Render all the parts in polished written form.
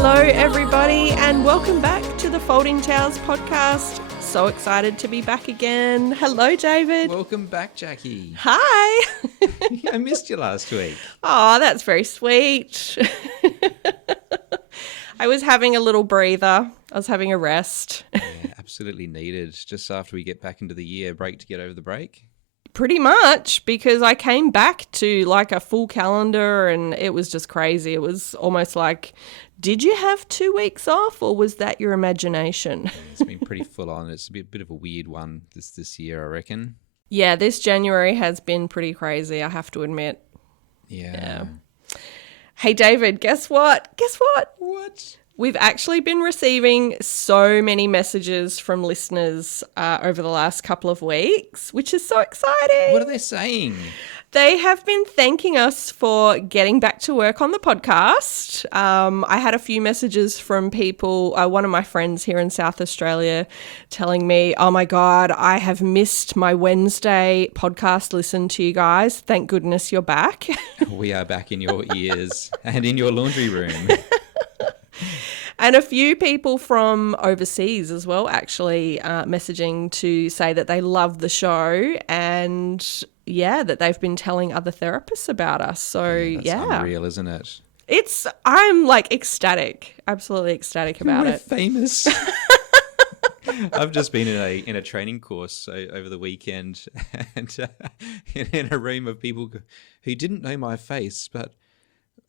Hello, everybody, and welcome back to the Folding Towels podcast. So excited to be back again. Hello, David. Welcome back, Jackie. Hi. I missed you last week. Oh, that's very sweet. I was having a little breather. I was having a rest. Yeah, absolutely needed. Just after we get back into the year, break to get over the break. Pretty much, because I came back to like a full calendar and it was just crazy. It was almost like, did you have 2 weeks off or was that your imagination? Yeah, it's been pretty full on. It's a bit of a weird one this year, I reckon. Yeah, this January has been pretty crazy, I have to admit. Yeah. Hey, David, guess what? What? We've actually been receiving so many messages from listeners over the last couple of weeks, which is so exciting. What are they saying? They have been thanking us for getting back to work on the podcast. I had a few messages from people, one of my friends here in South Australia telling me, oh my God, I have missed my Wednesday podcast listen to you guys. Thank goodness you're back. We are back in your ears and in your laundry room. And a few people from overseas as well, actually messaging to say that they love the show and, yeah, that they've been telling other therapists about us. So, That's yeah. unreal, isn't it? I'm like ecstatic, absolutely ecstatic about We're it. famous. I've just been in a training course over the weekend and in a room of people who didn't know my face, but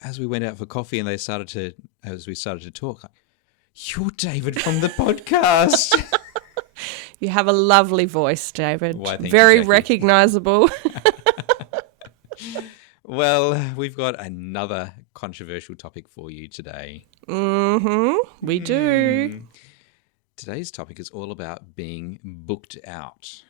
as we went out for coffee and as we started to talk, like, you're David from the podcast. You have a lovely voice, David. Why, thank you, very Jackie. recognizable. Well, we've got another controversial topic for you today. We do. Today's topic is all about being booked out.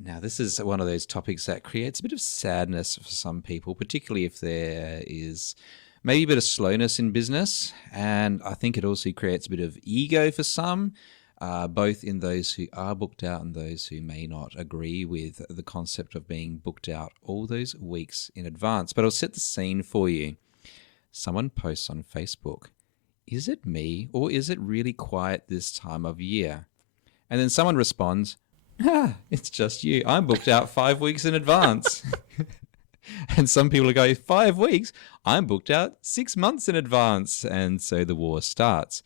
Now, this is one of those topics that creates a bit of sadness for some people, particularly if there is maybe a bit of slowness in business. And I think it also creates a bit of ego for some, both in those who are booked out and those who may not agree with the concept of being booked out all those weeks in advance. But I'll set the scene for you. Someone posts on Facebook, "Is it me or is it really quiet this time of year?" And then someone responds, "It's just you. I'm booked out 5 weeks in advance." And some people go, 5 weeks? I'm booked out 6 months in advance. And so the war starts.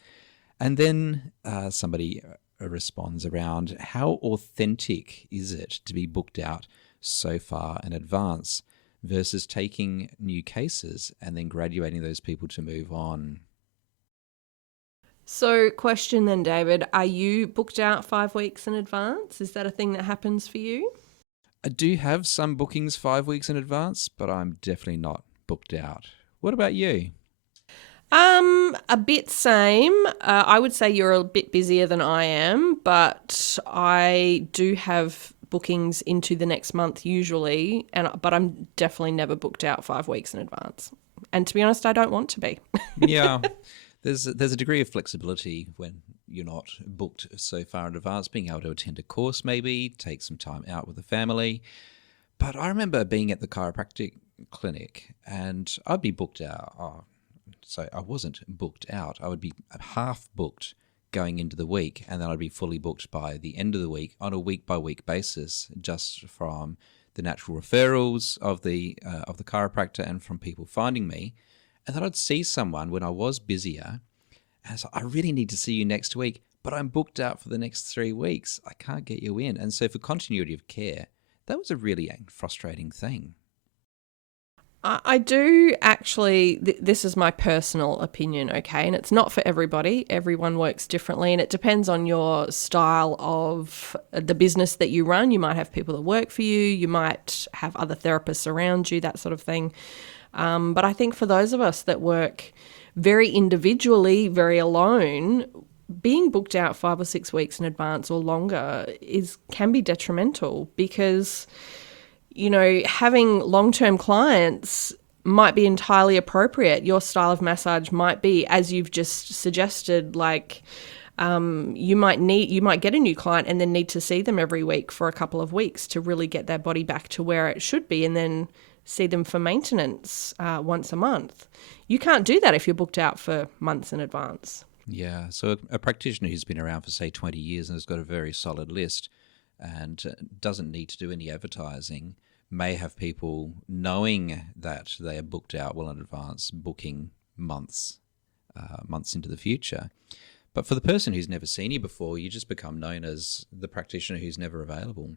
And then somebody responds around, how authentic is it to be booked out so far in advance versus taking new cases and then graduating those people to move on? So, question then, David, are you booked out 5 weeks in advance? Is that a thing that happens for you? I do have some bookings 5 weeks in advance, but I'm definitely not booked out. What about you? A bit same. I would say you're a bit busier than I am, but I do have bookings into the next month usually, but I'm definitely never booked out 5 weeks in advance. And to be honest, I don't want to be. Yeah. There's a degree of flexibility when you're not booked so far in advance, being able to attend a course maybe, take some time out with the family. But I remember being at the chiropractic clinic and I'd be booked out. So I wasn't booked out. I would be half booked going into the week and then I'd be fully booked by the end of the week on a week-by-week basis, just from the natural referrals of the chiropractor and from people finding me. And then I'd see someone when I was busier, and so I really need to see you next week, but I'm booked out for the next 3 weeks. I can't get you in. And so for continuity of care, that was a really frustrating thing. I do actually, this is my personal opinion, okay? And it's not for everybody. Everyone works differently and it depends on your style of the business that you run. You might have people that work for you. You might have other therapists around you, that sort of thing. But I think for those of us that work very individually, very alone, being booked out 5 or 6 weeks in advance or longer can be detrimental because, you know, having long-term clients might be entirely appropriate. Your style of massage might be, as you've just suggested, like you might get a new client and then need to see them every week for a couple of weeks to really get their body back to where it should be, and then see them for maintenance once a month. You can't do that if you're booked out for months in advance. Yeah, so a practitioner who's been around for, say, 20 years and has got a very solid list and doesn't need to do any advertising may have people knowing that they are booked out well in advance, booking months into the future. But for the person who's never seen you before, you just become known as the practitioner who's never available.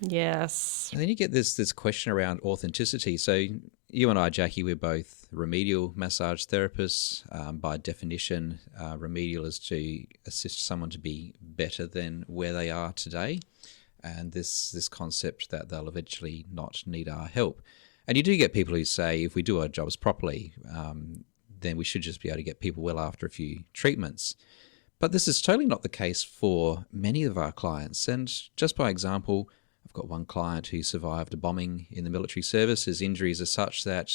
Yes. And then you get this question around authenticity. So you and I, Jackie, we're both remedial massage therapists. By definition, remedial is to assist someone to be better than where they are today. And this concept that they'll eventually not need our help. And you do get people who say, if we do our jobs properly, then we should just be able to get people well after a few treatments. But this is totally not the case for many of our clients. And just by example, I've got one client who survived a bombing in the military service. His injuries are such that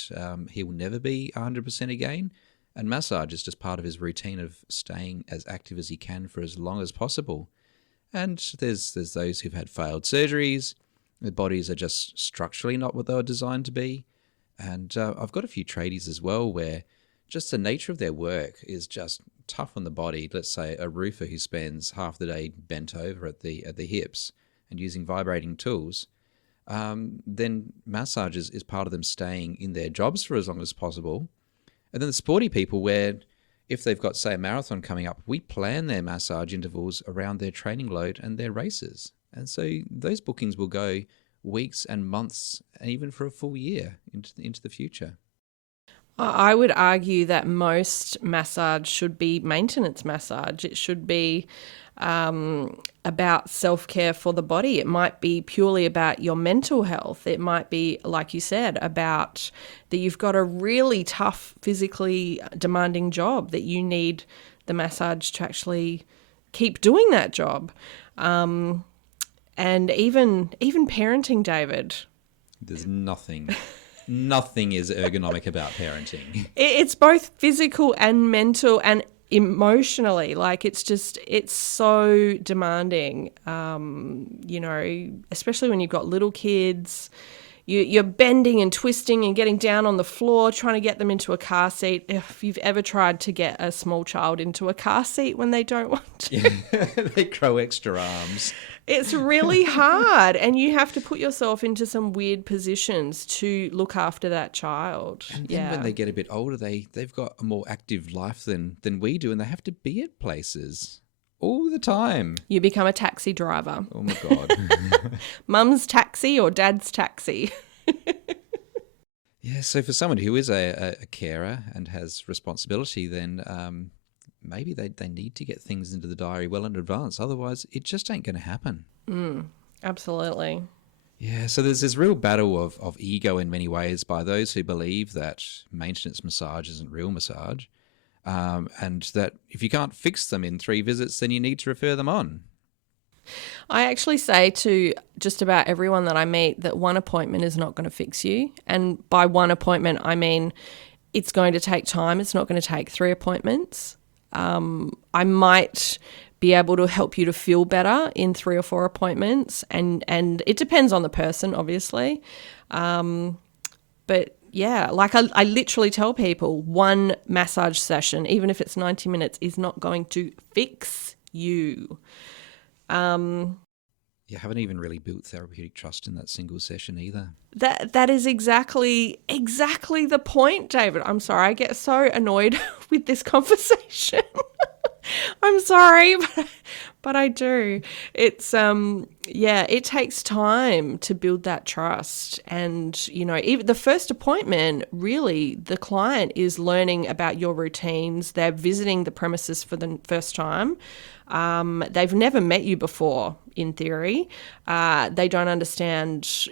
he will never be 100% again. And massage is just part of his routine of staying as active as he can for as long as possible. And there's those who've had failed surgeries. Their bodies are just structurally not what they were designed to be. And I've got a few tradies as well where just the nature of their work is just tough on the body. Let's say a roofer who spends half the day bent over at the hips and using vibrating tools, then massage is part of them staying in their jobs for as long as possible. And then the sporty people where if they've got, say, a marathon coming up, we plan their massage intervals around their training load and their races. And so those bookings will go weeks and months and even for a full year into the future. I would argue that most massage should be maintenance massage. It should be about self-care for the body. It might be purely about your mental health. It might be, like you said, about that you've got a really tough, physically demanding job that you need the massage to actually keep doing that job. And even parenting, David. There's nothing is ergonomic about parenting. It's both physical and mental and emotionally. Like it's so demanding, especially when you've got little kids. You're bending and twisting and getting down on the floor, trying to get them into a car seat. If you've ever tried to get a small child into a car seat when they don't want to. Yeah, they grow extra arms. It's really hard, and you have to put yourself into some weird positions to look after that child. And then when they get a bit older, they've got a more active life than we do, and they have to be at places all the time. You become a taxi driver. Oh, my God. Mum's taxi or dad's taxi. Yeah, so for someone who is a carer and has responsibility, then maybe they need to get things into the diary well in advance. Otherwise, it just ain't going to happen. Absolutely. Yeah, so there's this real battle of ego in many ways by those who believe that maintenance massage isn't real massage, and that if you can't fix them in 3 visits, then you need to refer them on. I actually say to just about everyone that I meet that one appointment is not going to fix you. And by one appointment, I mean it's going to take time. It's not going to take 3 appointments. I might be able to help you to feel better in 3 or 4 appointments. And it depends on the person, obviously. But yeah, like I literally tell people one massage session, even if it's 90 minutes, is not going to fix you. You haven't even really built therapeutic trust in that single session either. That is exactly the point, David. I'm sorry, I get so annoyed with this conversation. I'm sorry, but I do. It's it takes time to build that trust, and even the first appointment, really, the client is learning about your routines. They're visiting the premises for the first time. They've never met you before, in theory. They don't understand,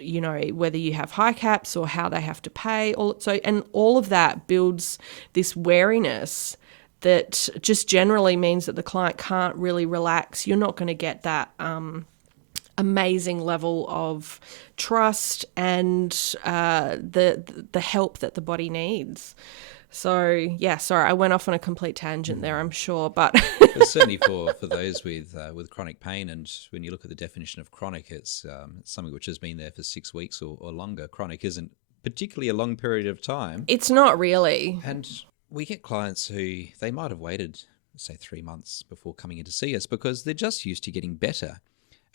whether you have high caps or how they have to pay. And all of that builds this wariness that just generally means that the client can't really relax. You're not going to get that amazing level of trust and the help that the body needs. So, yeah, sorry, I went off on a complete tangent there, I'm sure, but But certainly for those with chronic pain, and when you look at the definition of chronic, it's something which has been there for 6 weeks or longer. Chronic isn't particularly a long period of time. It's not really. And we get clients who they might have waited, say, 3 months before coming in to see us because they're just used to getting better.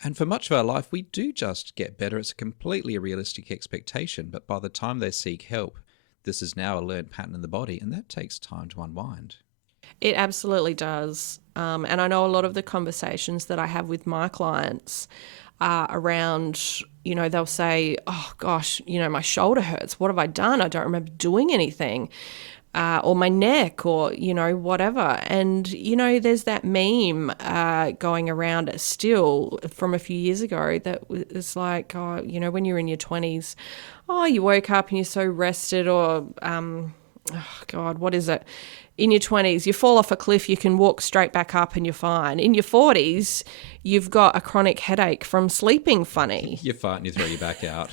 And for much of our life, we do just get better. It's a completely realistic expectation. But by the time they seek help, this is now a learned pattern in the body, and that takes time to unwind. It absolutely does. And I know a lot of the conversations that I have with my clients are around, they'll say, oh gosh, my shoulder hurts. What have I done? I don't remember doing anything. Or my neck or, whatever. And, there's that meme going around still from a few years ago that was like, when you're in your 20s, you woke up and you're so rested or, what is it? In your 20s, you fall off a cliff, you can walk straight back up and you're fine. In your 40s, you've got a chronic headache from sleeping funny. You fart and you throw your back out.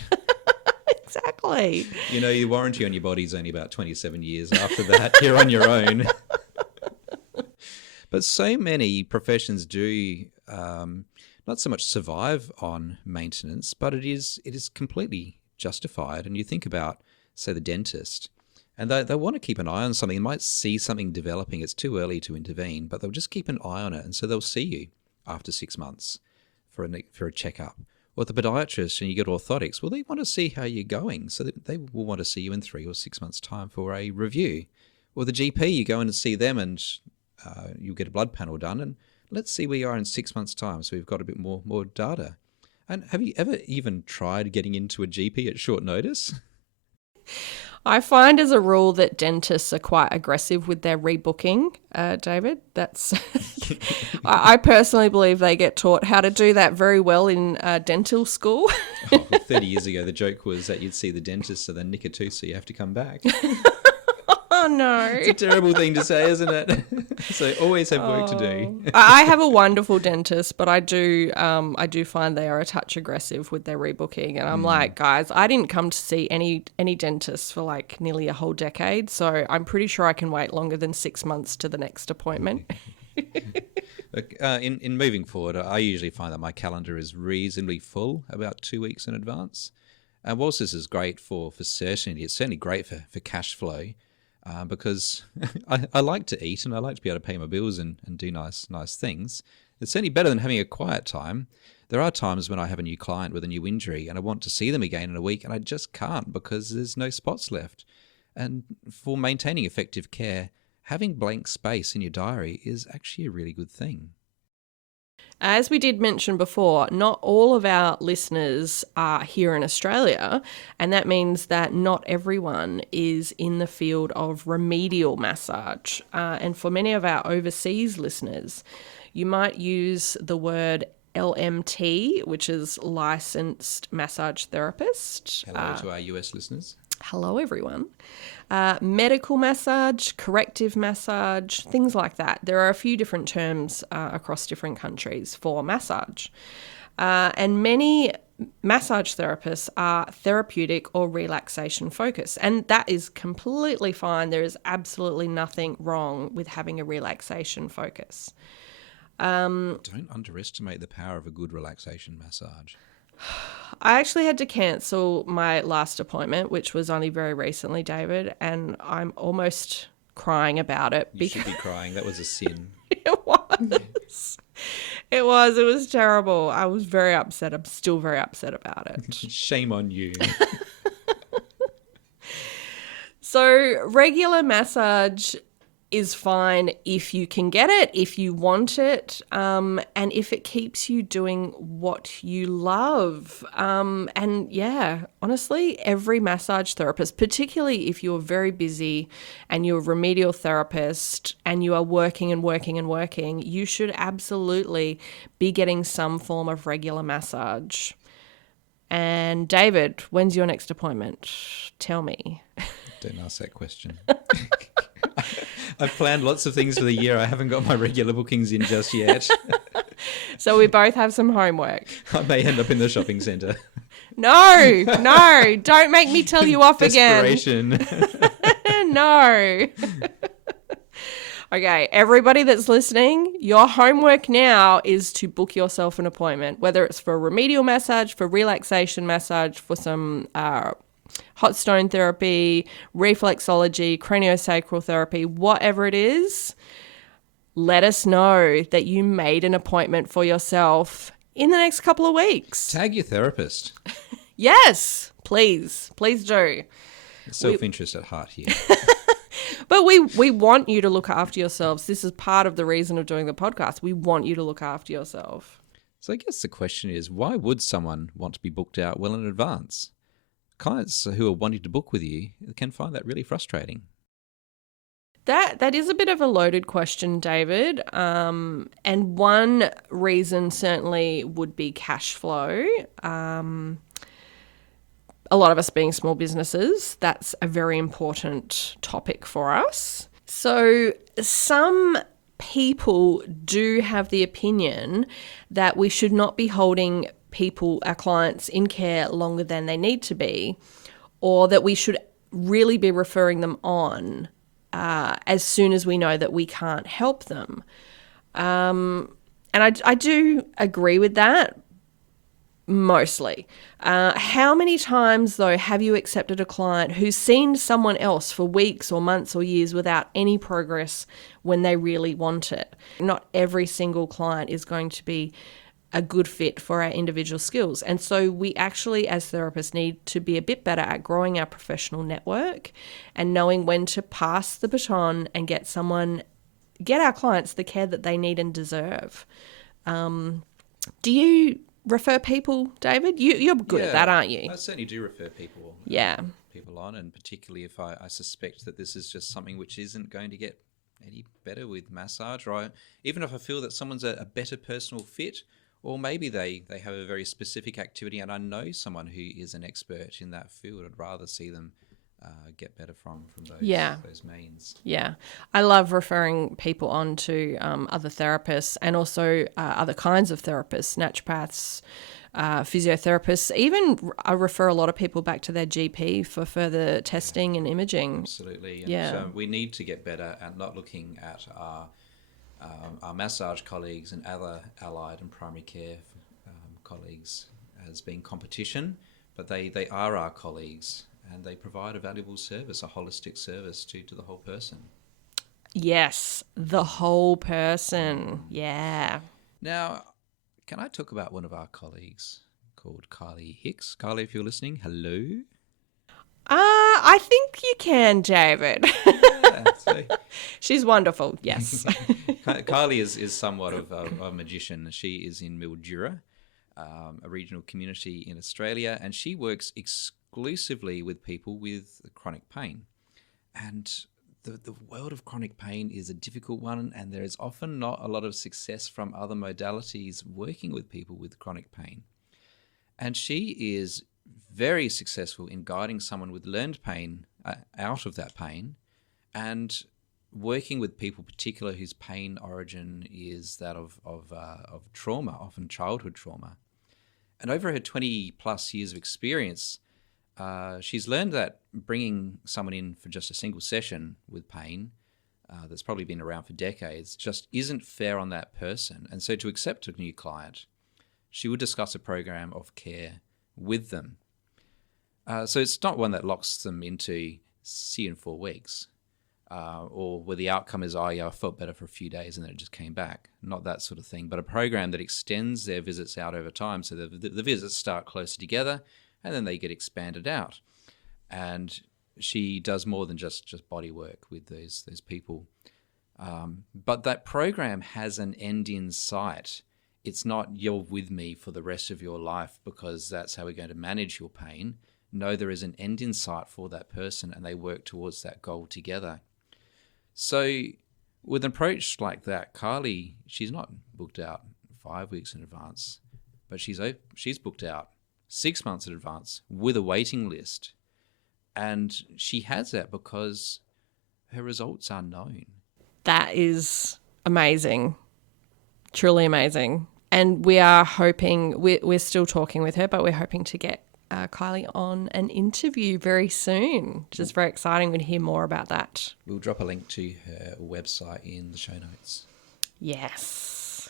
Exactly. Your warranty on your body is only about 27 years. After that, you're on your own. But so many professions do not so much survive on maintenance, but it is completely justified. And you think about, say, the dentist, and they want to keep an eye on something. They might see something developing. It's too early to intervene, but they'll just keep an eye on it. And so they'll see you after 6 months for a checkup. Or the podiatrist and you get orthotics, well, they want to see how you're going. So they will want to see you in 3 or 6 months' time for a review. Or the GP, you go in and see them and you'll get a blood panel done. And let's see where you are in 6 months' time. So we've got a bit more data. And have you ever even tried getting into a GP at short notice? I find as a rule that dentists are quite aggressive with their rebooking, David. That's I personally believe they get taught how to do that very well in dental school. 30 years ago, the joke was that you'd see the dentist and then nick a tooth so you have to come back. Oh, no. It's a terrible thing to say, isn't it? So always have work to do. I have a wonderful dentist, but I do find they are a touch aggressive with their rebooking. And I'm like, guys, I didn't come to see any dentists for like nearly a whole decade. So I'm pretty sure I can wait longer than 6 months to the next appointment. Look, in moving forward, I usually find that my calendar is reasonably full about 2 weeks in advance. And whilst this is great for certainty, it's certainly great for cash flow. Because I like to eat and I like to be able to pay my bills and do nice things. It's certainly better than having a quiet time. There are times when I have a new client with a new injury and I want to see them again in a week and I just can't because there's no spots left. And for maintaining effective care, having blank space in your diary is actually a really good thing. As we did mention before, not all of our listeners are here in Australia, and that means that not everyone is in the field of remedial massage. And for many of our overseas listeners, you might use the word LMT, which is licensed massage therapist. Hello to our US listeners. Hello, everyone. Medical massage, corrective massage, things like that. There are a few different terms across different countries for massage. And many massage therapists are therapeutic or relaxation focused. And that is completely fine. There is absolutely nothing wrong with having a relaxation focus. Don't underestimate the power of a good relaxation massage. I actually had to cancel my last appointment, which was only very recently, David, and I'm almost crying about it. You should be crying. That was a sin. It was. It was terrible. I was very upset. I'm still very upset about it. Shame on you. So regular massage is fine if you can get it, if you want it, and if it keeps you doing what you love. And yeah, honestly, every massage therapist, particularly if you're very busy and you're a remedial therapist and you are working and working and working, you should absolutely be getting some form of regular massage. And David, when's your next appointment? Tell me. Don't ask that question. I've planned lots of things for the year. I haven't got my regular bookings in just yet. So we both have some homework. I may end up in the shopping centre. No, don't make me tell you off again. Desperation. No. Okay, everybody that's listening, your homework now is to book yourself an appointment, whether it's for a remedial massage, for relaxation massage, for some hot stone therapy, reflexology, craniosacral therapy, whatever it is. Let us know that you made an appointment for yourself in the next couple of weeks. Tag your therapist. Yes, please. Please do. Self-interest at heart here. But we want you to look after yourselves. This is part of the reason of doing the podcast. We want you to look after yourself. So I guess the question is, why would someone want to be booked out well in advance? Clients who are wanting to book with you can find that really frustrating. That is a bit of a loaded question, David. And one reason certainly would be cash flow. A lot of us being small businesses, that's a very important topic for us. So some people do have the opinion that we should not be holding our clients in care longer than they need to be, or that we should really be referring them on as soon as we know that we can't help them. And I do agree with that. Mostly. How many times, though, have you accepted a client who's seen someone else for weeks or months or years without any progress when they really want it? Not every single client is going to be a good fit for our individual skills. And so we actually, as therapists, need to be a bit better at growing our professional network and knowing when to pass the baton and get our clients the care that they need and deserve. Do you refer people, David? You're good at that, aren't you? I certainly do refer people. People on, and particularly if I suspect that this is just something which isn't going to get any better with massage, or even if I feel that someone's a better personal fit, or maybe they have a very specific activity and I know someone who is an expert in that field. I'd rather see them get better from those means. Yeah. I love referring people on to other therapists and also other kinds of therapists, naturopaths, physiotherapists. Even I refer a lot of people back to their GP for further testing and imaging. Absolutely. And so we need to get better at not looking at our massage colleagues and other allied and primary care colleagues as being competition, but they are our colleagues. And they provide a valuable service, a holistic service to the whole person. Yes, the whole person. Yeah. Now, can I talk about one of our colleagues called Kylie Hicks? Kylie, if you're listening, hello. I think you can, David. She's wonderful, yes. Kylie is somewhat of a magician. She is in Mildura, a regional community in Australia, and she works exclusively with people with chronic pain. And the world of chronic pain is a difficult one, and there is often not a lot of success from other modalities working with people with chronic pain. And she is very successful in guiding someone with learned pain out of that pain, and working with people, particularly whose pain origin is that of trauma, often childhood trauma. And over her 20 plus years of experience, she's learned that bringing someone in for just a single session with pain that's probably been around for decades just isn't fair on that person. And so to accept a new client, she would discuss a program of care with them. So it's not one that locks them into see you in 4 weeks, or where the outcome is, I felt better for a few days and then it just came back. Not that sort of thing, but a program that extends their visits out over time, so the visits start closer together and then they get expanded out. And she does more than just body work with those people. But that program has an end in sight. It's not you're with me for the rest of your life because that's how we're going to manage your pain. No, there is an end in sight for that person and they work towards that goal together. So with an approach like that, Kylie, she's not booked out 5 weeks in advance, but she's booked out 6 months in advance with a waiting list. And she has that because her results are known. That is amazing. Truly amazing. And we are hoping, we're still talking with her, but we're hoping to get Kylie on an interview very soon, which is very exciting. We'll hear more about that. We'll drop a link to her website in the show notes. Yes.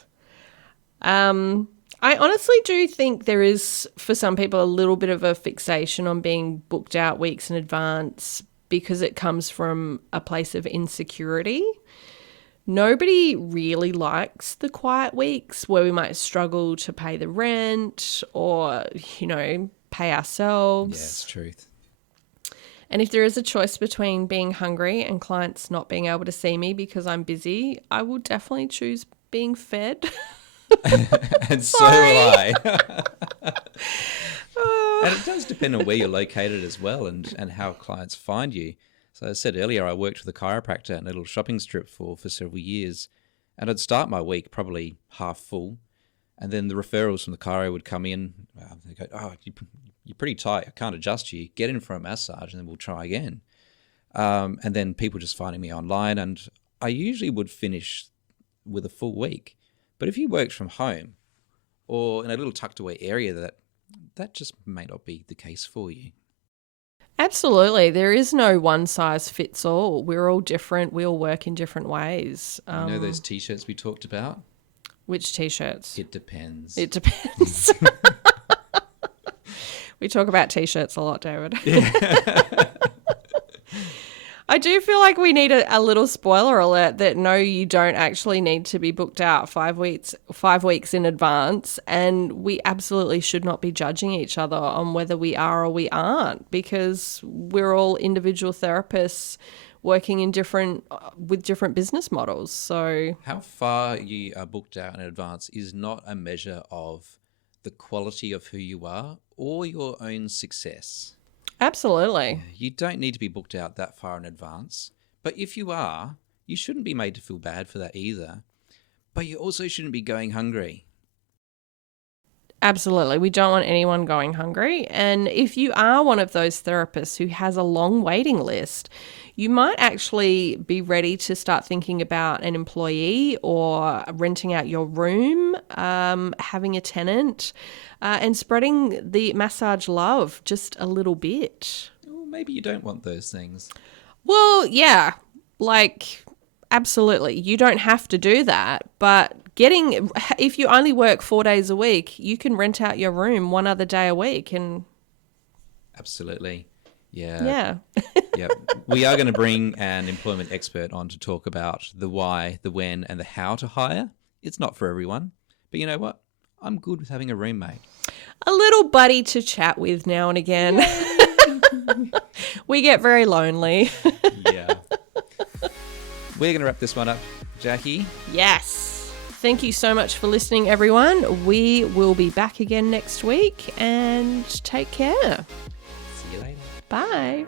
I honestly do think there is, for some people, a little bit of a fixation on being booked out weeks in advance because it comes from a place of insecurity. Nobody really likes the quiet weeks where we might struggle to pay the rent or, pay ourselves. Yeah, it's truth. And if there is a choice between being hungry and clients not being able to see me because I'm busy, I will definitely choose being fed. And so will I. And it does depend on where you're located as well and how clients find you. So as I said earlier, I worked with a chiropractor in a little shopping strip for several years, and I'd start my week probably half full, and then the referrals from the chiro would come in. They go, "Oh, you're pretty tight. I can't adjust you. Get in for a massage, and then we'll try again." And then people just finding me online, and I usually would finish with a full week. But if you worked from home or in a little tucked away area, that just may not be the case for you. Absolutely. There is no one size fits all. We're all different. We all work in different ways. You know those T-shirts we talked about? Which T-shirts? It depends. It depends. We talk about T-shirts a lot, David. Yeah. I do feel like we need a little spoiler alert that no, you don't actually need to be booked out 5 weeks in advance, and we absolutely should not be judging each other on whether we are or we aren't, because we're all individual therapists working in with different business models. So how far you are booked out in advance is not a measure of the quality of who you are or your own success. absolutely. You don't need to be booked out that far in advance. But if you are, you shouldn't be made to feel bad for that either. But you also shouldn't be going hungry. Absolutely. We don't want anyone going hungry. And if you are one of those therapists who has a long waiting list, you might actually be ready to start thinking about an employee or renting out your room, having a tenant, and spreading the massage love just a little bit. Well, maybe you don't want those things. Well, yeah, absolutely. You don't have to do that, but if you only work 4 days a week, you can rent out your room one other day a week. And absolutely. Yeah. Yeah. Yeah. We are going to bring an employment expert on to talk about the why, the when, and the how to hire. It's not for everyone, but you know what? I'm good with having a roommate. A little buddy to chat with now and again. We get very lonely. Yeah. We're going to wrap this one up, Jackie. Yes. Thank you so much for listening, everyone. We will be back again next week, and take care. See you later. Bye.